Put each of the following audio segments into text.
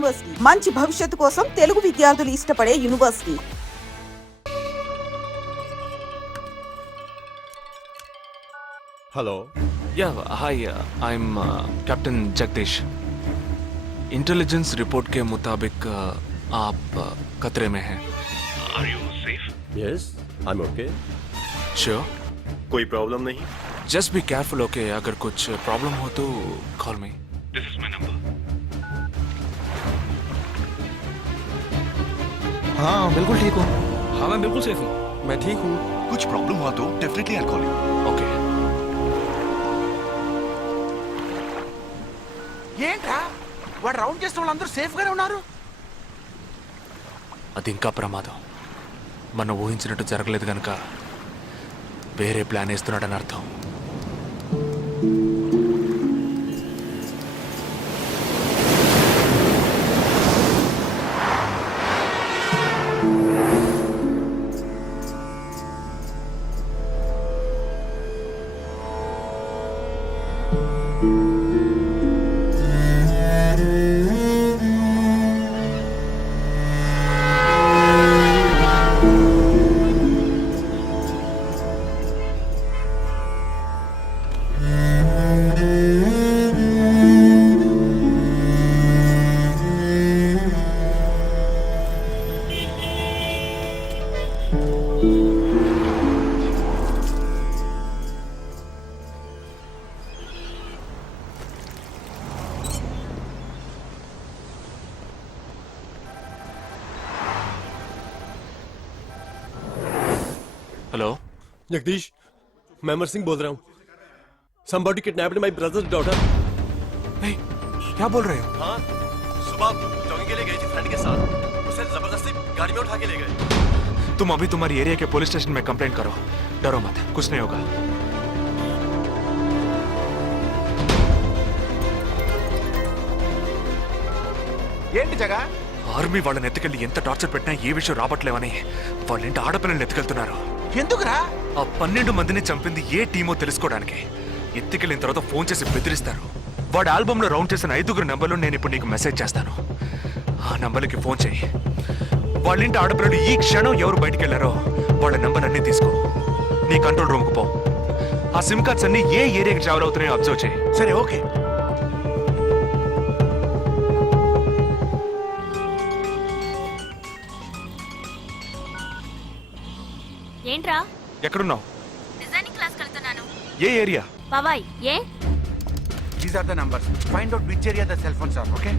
University, మంచి భవిష్యత్తు కోసం తెలుగు విద్యార్థులు ఇష్టపడే యూనివర్సిటీ. हेलो या hi I am captain Jagdish. Intelligence report के मुताबिक आप खतरे में हैं. Are you safe? Yes I am okay. Sure? कोई प्रॉब्लम नहीं. Just be careful okay. अगर कुछ प्रॉब्लम हो तो call me. This is my number. हाँ बिल्कुल ठीक हूँ. हाँ मैं बिल्कुल सेफ हूँ. मैं ठीक हूँ. कुछ प्रॉब्लम हुआ तो definitely I call you. Okay. ఏంట్రా వాడు రౌండ్ చేసిన వాళ్ళందరూ సేఫ్ గానే ఉన్నారు. అది ఇంకా ప్రమాదం. మనం ఊహించినట్టు జరగలేదు కనుక వేరే ప్లాన్ వేస్తున్నాడని అర్థం. हेलो जगदीश मैं अमर सिंह बोल रहा हूँ. Somebody kidnapped my brother's daughter. नहीं, क्या बोल रहे हो? हाँ सुबह जॉगिंग के लिए गई थी फ्रेंड के साथ. उसे जबरदस्ती गाड़ी में उठा के ले गए. तुम अभी तुम्हारी एरिया के पुलिस स्टेशन में कंप्लेंट करो. डरो मत, कुछ नहीं होगा. ఏంటి జగా ఆర్మీ వాళ్ళని ఎత్తుకెళ్ళి ఎంత టార్చర్ పెట్టినా ఏ విషయం రాబట్లేవని వాళ్ళింటి ఆడపిల్లల్ని ఎత్తుకెళ్తున్నారు. ఎందుకురా? ఆ 12 మందిని చంపింది ఏ టీమో తెలుసుకోవడానికి. ఎత్తుకెళ్ళిన తర్వాత ఫోన్ చేసి బెదిరిస్తారు. వాడి ఆల్బంలో రౌండ్ చేసిన 5 నెంబర్లు నేను ఇప్పుడు నీకు మెసేజ్ చేస్తాను. ఆ నంబర్లకి ఫోన్ చేయి. వాళ్ళింటి ఆడపిల్లలు ఈ క్షణం ఎవరు బయటికి వెళ్ళారో వాళ్ళ నెంబర్ అన్ని తీసుకో. నీ కంట్రోల్ రూమ్కి పో. ఆ సిమ్ కార్డ్స్ అన్ని ఏ ఏరియాకి ట్రావెల్ అవుతున్నాయో అబ్జర్వ్ చేయి. సరే ఓకే. ఏంట్రా? ఎక్కడున్నావు? డిజైనింగ్ క్లాస్ వెళ్తున్నాను. ఏ ఏరియా? బాబాయ్ ఏ? These are the numbers. Find out which area the cell phones are. Okay.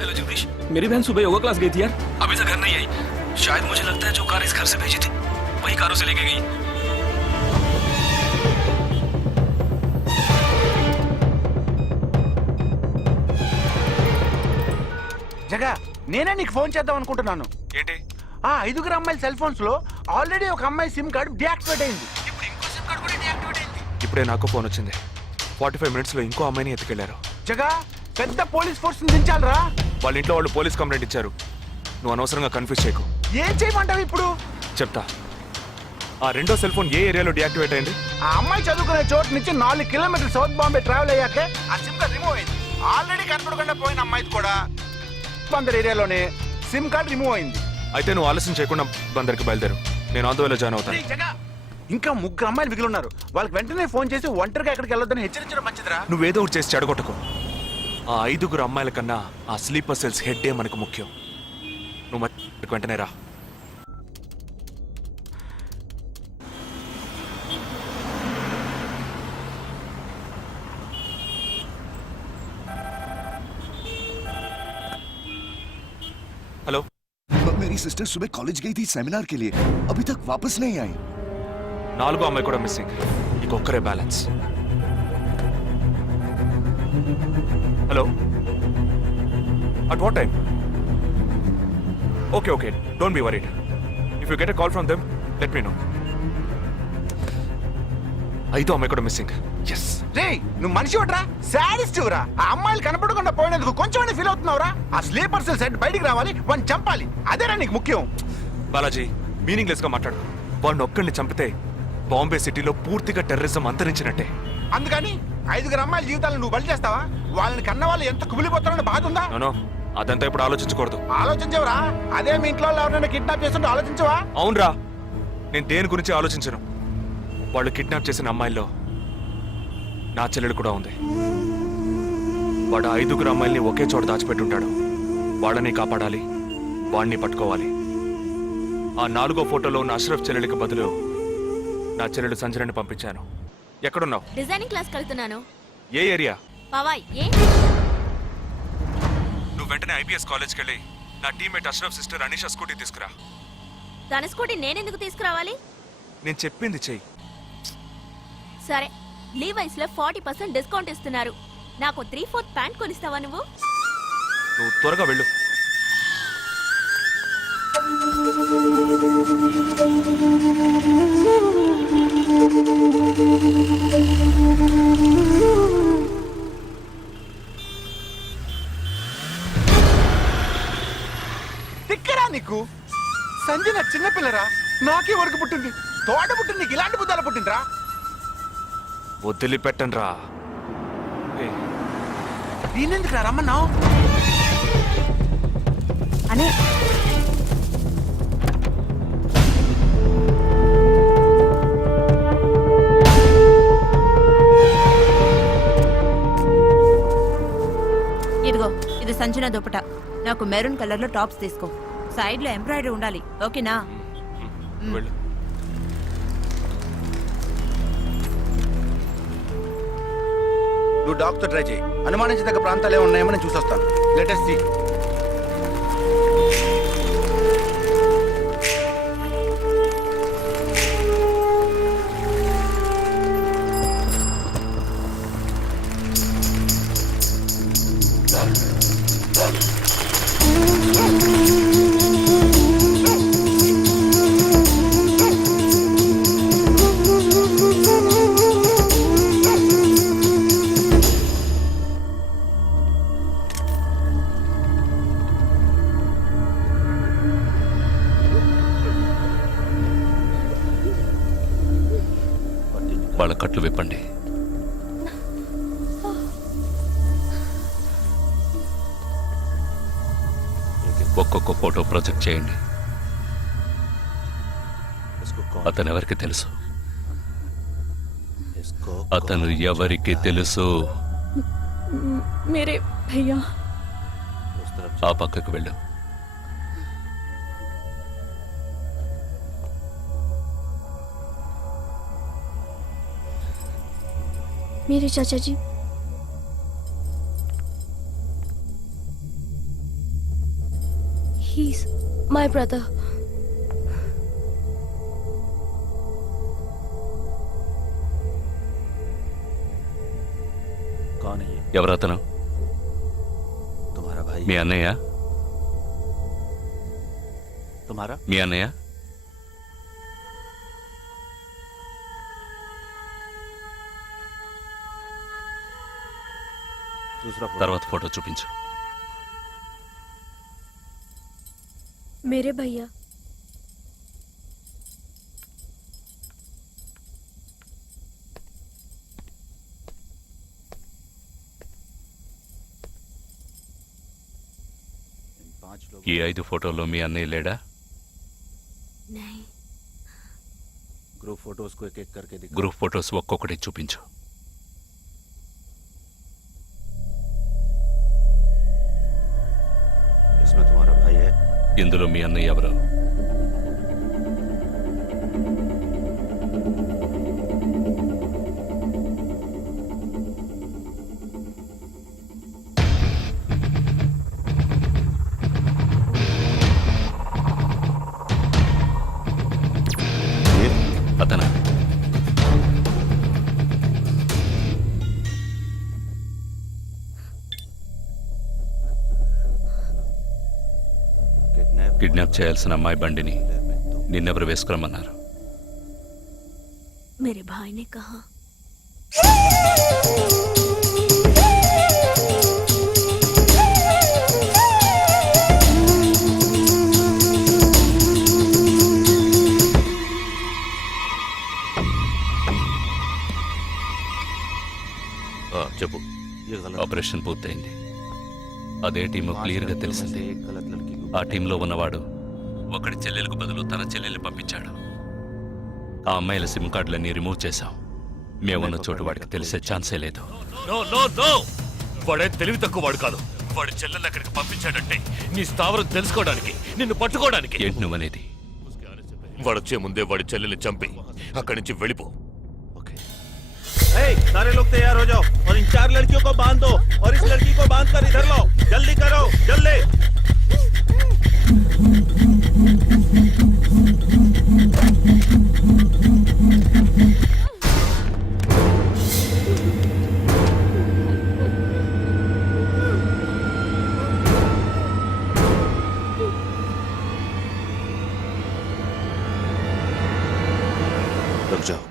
Hello Jagdish, मेरी बहन सुबह योगा क्लास गई थी यार. अभी तक घर नहीं आई. शायद मुझे लगता है जो कार इस घर से भेजी थी वही कारों से लेके गई. జగా నేనే నీకు ఫోన్ చేద్దాం అనుకుంటున్నాను. ఏంటి? ఆ 5 అమ్మాయిల సెల్ ఫోన్స్ లో ఆల్రెడీ ఒక అమ్మాయి సిమ్ కార్డ్ డియాక్టివేట్ అయింది. ఇప్పుడు ఇంకో సిమ్ కార్డ్ కూడా డియాక్టివేట్ అయింది. ఇప్పుడే నాకు ఫోన్ వచ్చింది. 45 మినిట్స్లో ఇంకో అమ్మాయిని ఎత్తుకెళ్లారు. జగా పెద్ద పోలీస్ ఫోర్స్ దించాలరా. వాళ్ళ ఇంట్లో వాళ్ళు పోలీస్ కంప్లైంట్ ఇచ్చారు. నువ్వు అనవసరంగా కన్ఫ్యూజ్ చేయకు. ఏం చేయమంటావు ఇప్పుడు? చెప్తా. ఆ రెండో సెల్ ఫోన్ ఏ ఏరియాలో డియాక్టివేట్ అయింది? ఆ అమ్మాయి చదువుకునే చోటు నుంచి 4 కిలోమీటర్లు సౌత్ బాంబే ట్రావెల్ అయ్యాకే ఆ సిమ్ కార్డ్ రిమూవ్ అయింది. ఆల్రెడీ కనపడకుండా పోయిన అమ్మాయి కూడా బందర్ ఏరియాలోనే సిమ్ కార్డ్ రిమూవ్ అయింది. అయితే నువ్వు ఆలస్యం చేయకుండా బందర్కి బయలుదేరు. నేను ఆన్ ద వేలో జాయిన్ అవుతాను. ఇంకా 3 అమ్మాయిలు మిగిలి ఉన్నారు. వాళ్ళకి వెంటనే ఫోన్ చేసి ఒంటరిగా ఎక్కడికి వెళ్ళొద్దని హెచ్చరించడం మంచిదిరా. నువ్వేదో ఒకటి చేసి చెడగొట్టుకో. ఆ 5 అమ్మాయిల కన్నా ఆ స్లీపర్ సెల్స్ హెడ్డే మనకు ముఖ్యం. నువ్వు వెంటనే రా. हेलो. मेरी सिस्टर सुबह कॉलेज गई थी सेमिनार के लिए, अभी तक वापस नहीं आई. 4 అమ్మాయి కూడా మిస్సింగ్. ఇంకొక్కరే balance. Hello. At what time? Okay okay, don't be worried. If you get a call from them let me know. 5వ అమ్మాయి కూడా మిస్సింగ్. ఎస్. రే నువ్వు మనిషి ఒకట్రా, సాడిస్ట్ రా. ఆ అమ్మాయిలు కనపడకుండా పోయినందుకు కొంచెం ఫీల్ అవుతున్నావురా. ఆ స్లీపర్ సెల్ సెట్ బయటికి రావాలి, వాడిని చంపాలి. అదేరా నీకు ముఖ్యం. బాలాజీ మీనింగ్లెస్ గా మాట్లాడు. వాడిని ఒక్కడిని చంపితే బాంబే సిటీలో పూర్తిగా టెర్రరిజం అంతరించినట్టే. అందుకని 5 అమ్మాయిల జీవితాలను నువ్వు బలి చేస్తావా? వాళ్ళని కన్న వాళ్ళు ఎంత కుమిలిపోతారని బాధ ఉందా? నో అదంతా ఇప్పుడు ఆలోచించకూడదు. ఆలోచించవరా? అదే మీ ఇంట్లో ఎవరైనా కిడ్నాప్ చేస్తుంటే ఆలోచించవా? అవునరా, నేను దేని గురించి ఆలోచించను. వాళ్ళు కిడ్నాప్ చేసిన అమ్మాయిల్లో నా చెల్లెలు కూడా ఉంది. వాడు 5 అమ్మాయిల్ని ఒకే చోట దాచిపెట్టుంటాడు. వాళ్ళని కాపాడాలి, వాడిని పట్టుకోవాలి. ఆ 4వ ఫోటోలో ఉన్న అష్రఫ్ చెల్లెలికి బదులు నా చెల్లెలు సంజనని పంపించాను. ఎక్కడున్నావు? డిజైనింగ్ క్లాస్ వెళ్తున్నాను. ఏ ఏరియా? పవాయ్. ఏ? నువ్వు వెంటనే ఐబీఎస్ కాలేజ్కి వెళ్ళి నా teammate Ashraf sister Anisha scooty తీసుకురా. తన స్కూటీ నేనెందుకు తీసుకురావాలి? నేను చెప్పింది చెయ్యి. సరే, లీవైస్ లో 40% డిస్కౌంట్ ఇస్తున్నారు. నాకు 3/4 ప్యాంట్ కొనిస్తావా నువ్వు? నువ్వు త్వరగా వెళ్ళు. తిక్కరా నీకు? సంజన చిన్నపిల్లరా, నాకే వరకు పుట్టింది. తోట పుట్టింది, నీకు ఇలాంటి బుద్ధాలు పుట్టిందిరా? వదిలిపెట్టను రా. నేనెందుకు రమ్మన్నావు? అనే ఇదిగో ఇది సంజన దుపట. నాకు మెరూన్ కలర్ లో టాప్స్ తీసుకో. సైడ్ లో ఎంబ్రాయిడరీ ఉండాలి, ఓకేనా? వెళ్ళు. నువ్వు డాక్టర్ ట్రై చేయి. అనుమానించదగ్గ ప్రాంతాలు ఏమి ఉన్నాయేమో నేను చూసొస్తాను. Latest see. వాళ్ళ కట్లు విప్పండి. ఒక్కొక్క ఫోటో ప్రొజెక్ట్ చేయండి. అతను ఎవరికి తెలుసు? అతను ఎవరికి తెలుసు? మేరే భయ్యా. ఆ పక్కకు వెళ్ళు. मेरे चाचा जी। He's my brother. कौन है ये? ఎవరతను? तुम्हारा भाई? మీ అన్నయ్య? तुम्हारा? మీ అన్నయ్య? दूसरा తర్వాత ఫోటో చూపించు. मेरे भैया। ఈ 5 ఫోటోల్లో మీ అన్నయ్య లేడా? नहीं। ग्रुप फोटोज को एक-एक करके दिखा। గ్రూప్ ఫోటోస్ ఒక్కొక్కటి చూపించు. इसमें तुम्हारा भाई है? ఇందులో మీ అన్నయ్య ఎవరు? అతను కిడ్నాప్ చేయాల్సిన అమ్మాయి బండిని నిన్నెవరు వేసుకురమ్మన్నారు? मेरे भाई ने कहा। ఆపరేషన్ పూర్తయింది. అదే టీము క్లియర్గా తెలిసింది. ఆ టీంలో ఉన్నవాడు ఒకడి చెల్లెలకు బదులు తన చెల్లెల్ని పంపించాడు. ఆ అమ్మాయిల సిమ్ కార్డులన్నీ రిమూవ్ చేశాం. మేమున్న చోటు వాడికి తెలిసే ఛాన్సే లేదు. వాడే తెలివి తక్కువ వాడు కాదు. వాడి చెల్లెల్ని అక్కడికి పంపించాడంటే నీ స్థావరం తెలుసుకోవడానికి, నిన్ను పట్టుకోవడానికి. ఏంటి నువ్వనేది? వాడొచ్చే ముందే వాడి చెల్లెల్ని చంపి అక్కడి నుంచి వెళ్ళిపో. सारे लोग तैयार हो जाओ और इन 4 लड़कियों को बांध दो और इस लड़की को बांध कर इधर लो. जल्दी करो, जल्दी. रुक जाओ.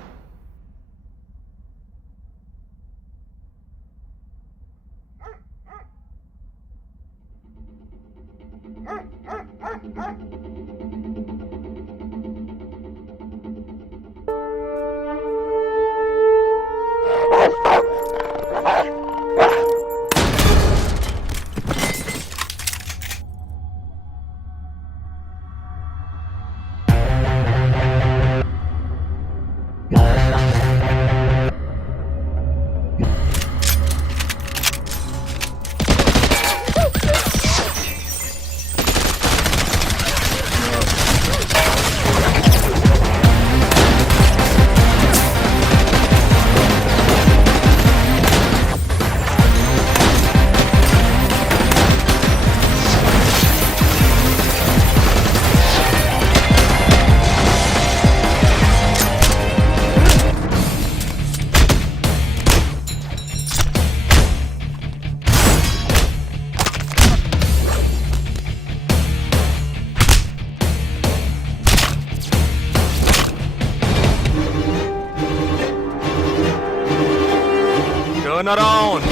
Turn around.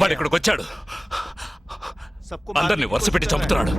వాడు ఇక్కడికి వచ్చాడు. అందరినీ వరుస పెట్టి చంపుతున్నాడు.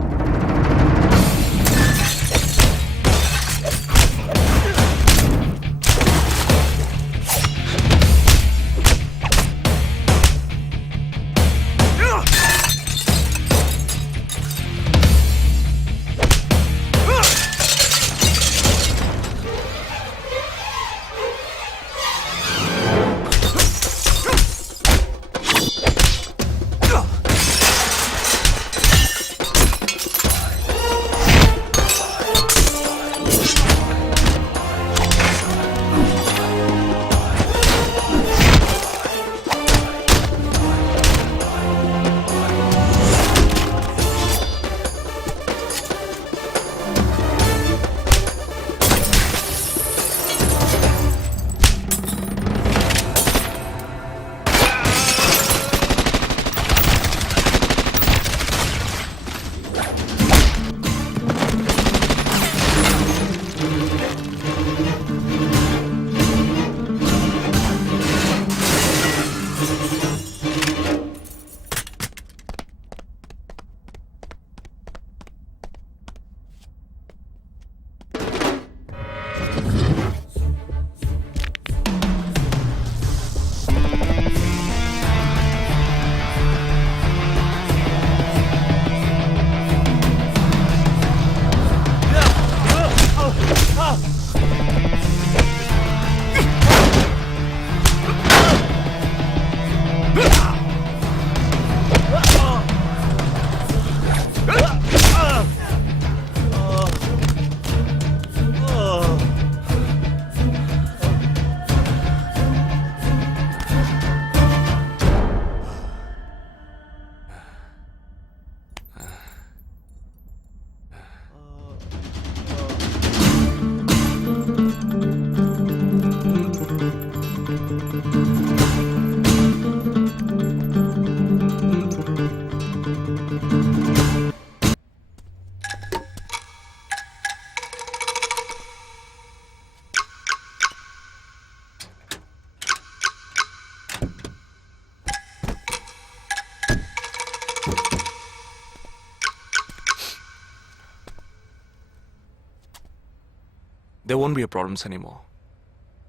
there won't be a problems anymore.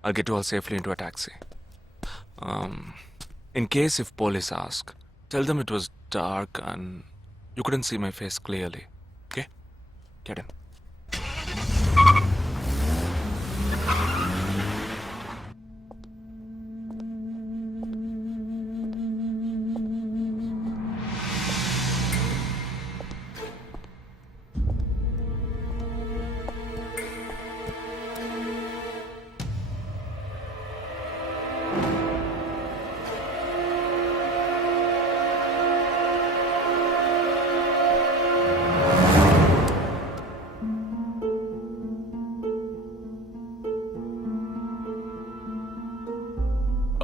I'll get you all safely into a taxi. In case if police ask, tell them it was dark and you couldn't see my face clearly. Okay? Get in.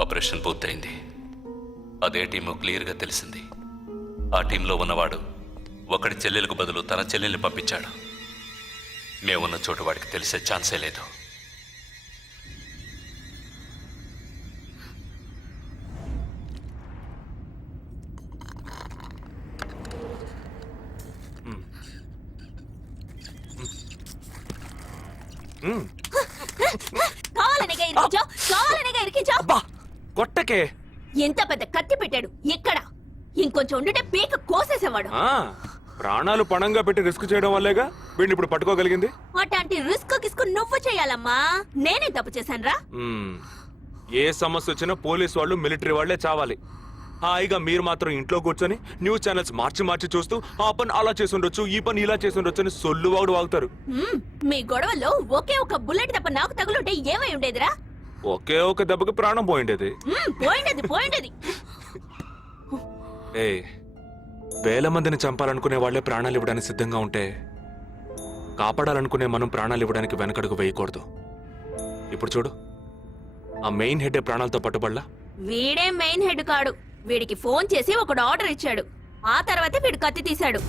Operation పూర్తయింది. అదే team క్లియర్గా తెలిసింది. ఆ టీంలో ఉన్నవాడు ఒకడి చెల్లెలకు బదులు తన చెల్లెల్ని పంపించాడు. మేమున్న చోటు వాడికి తెలిసే ఛాన్సే లేదు. కావాలనేగా ఇరికించావు. కొట్టకే. ఎంత పెద్ద కత్తి పెట్టాడు. ఎక్కడ ఇంకొంచెం ఉండుంటే పీక కోసేసేవాడు. ప్రాణాలు పణంగా పెట్టి రిస్క్ చేయడం వల్లేగా వీడిని ఇప్పుడు పట్టుకోగలిగింది. అట్లాంటి రిస్క్ కిస్కు నువ్వు చేయాలమ్మా. నేనే తప్పు చేశానురా. ఏ సమస్య వచ్చినా పోలీస్ వాళ్ళు మిలిటరీ వాళ్లే చావాలి. హాయిగా మీరు మాత్రం ఇంట్లో కూర్చొని న్యూస్ ఛానల్స్ మార్చి మార్చి చూస్తూ ఆ పని అలా చేసి ఉండొచ్చు, ఈ పని ఇలా చేసి ఉండొచ్చు అని సొల్లు వాగుడు వాగుతారు. మీ గొడవల్లో ఒకే ఒక బుల్లెట్ తప్ప నాకు తగులుంటే ఏమై ఉండేదిరా? ఒకే ఒక దెబ్బకి ప్రాణం పోయిండేది. పోయిండేది. వేల మందిని చంపాలనుకునే వాళ్లే ప్రాణాలు ఇవ్వడానికి సిద్ధంగా ఉంటే కాపాడాలనుకునే మనం ప్రాణాలు ఇవ్వడానికి వెనకడుగు వేయకూడదు. ఇప్పుడు చూడు, ఆ మెయిన్ హెడ్ ప్రాణాలతో పట్టుబడలా. వీడే మెయిన్ హెడ్ కాడు. వీడికి ఫోన్ చేసి ఒకడు ఆర్డర్ ఇచ్చాడు. ఆ తర్వాతే వీడు కత్తి తీశాడు.